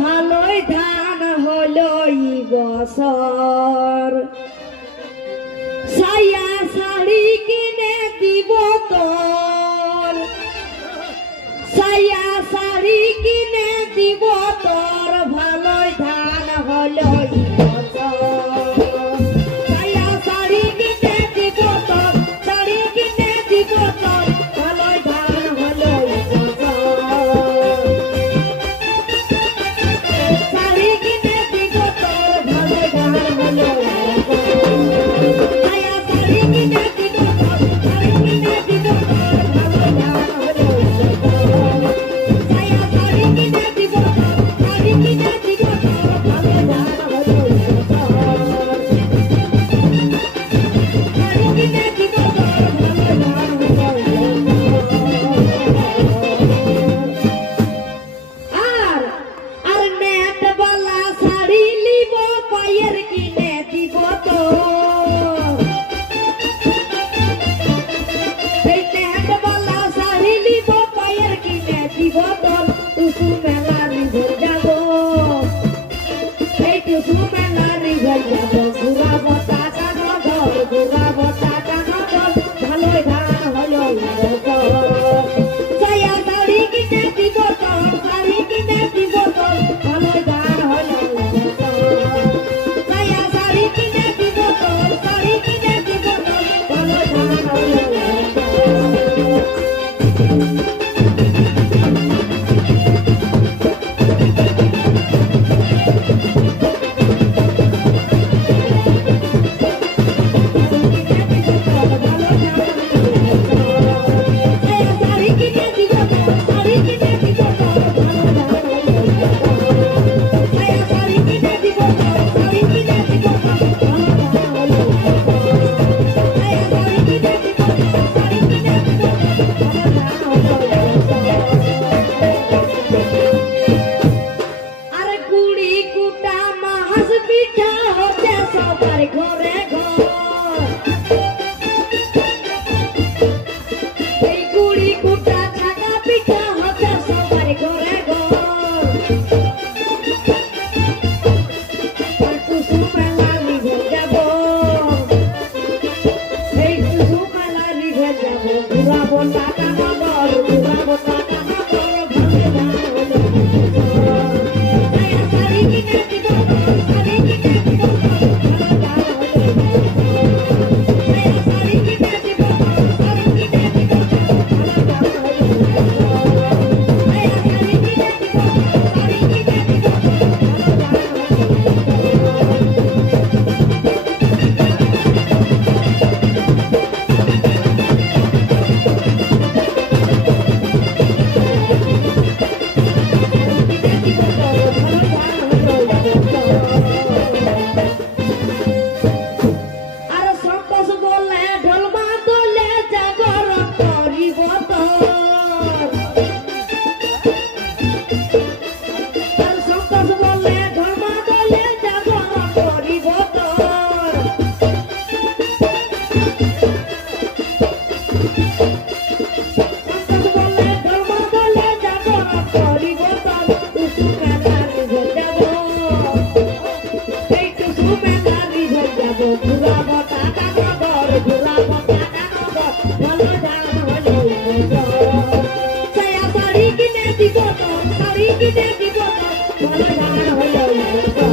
ভালোই ধান হলো এই বছর সায়া শাড়ি কিনে দিব তোর সায়া শাড়ি কিনে দিব তোর ভালোই ধান হলো এই বছর সায়া শাড়ি কিনে দিব তোর শাড়ি কিনে দিব তোর ভালোই ধান হলো এই বছর শাড়ি কিনে দিব তোর ভালোই ধান হলো সায়া শাড়ি কিনে দিব তোর শাড়ি কিনে দিব তোর ভালোই ধান হলো সায়া শাড়ি কিনে দিব তোর শাড়ি কিনে দিব তোর ভালোই ধান হলো শাড়ি কিনে দিব তোর ভালোই ধান আর আর নেট বালা শাড়ি লিব পায়ের কিনে দিব তোর এই নেট বালা শাড়ি লিব পায়ের কিনে দিব তোর টুসু মেলারি ঘর যাব এই টুসু মেলারি ঘর যাব ঘুরাবো টাকা নগর ঘুরাবো টাকা নগর ভালোই ধান হলো সায়া শাড়ি কিনে দিব তোর শাড়ি কিনে দিব তোর ভালোই ধান হলো সায়া শাড়ি কিনে দিব তোর শাড়ি কিনে দিব তোর ভালোই ধান হলো আরে কুড়ি কুটা মাছ পিঠা হতে সবার ঘরে ঘর এই কুড়ি কুটা ছাগা পিঠা হতে সবার ঘরে ঘর আর টুসু মেলারি ঘর যাব এই টুসু মেলারি ঘর যাব ঘুরাবো টাকা নগর ঘুরাবো টাকা নগর ভালো ধান হলো সায়া শাড়ি কিনে দিব তোর শাড়ি কিনে দিব তোর ভালো ধান হলো সায়া শাড়ি কিনে দিব তোর শাড়ি কিনে দিব তোর ভালো ধান হলো সায়া শাড়ি কিনে দিব তোর শাড়ি কিনে দিব তোর ভালো ধান আর সন্তোষ বলে ঢোলমা দোলে জাগরণ করিব তোর আর সন্তোষ বলে ঢোলমা দোলে জাগরণ করিব তোর সন্তোষ বলে ঢোলমা দোলে জাগরণ করিব তোর টুসু মেলারি ঘর যাব এই টুসু মেলারি ঘর যাব ঘুরাবো টাকা নগর ঘুরাবো টাকা নগর ভালো ধান হলো সায়া শাড়ি কিনে দিব তোর শাড়ি কিনে দিব তোর ভালো ধান হলো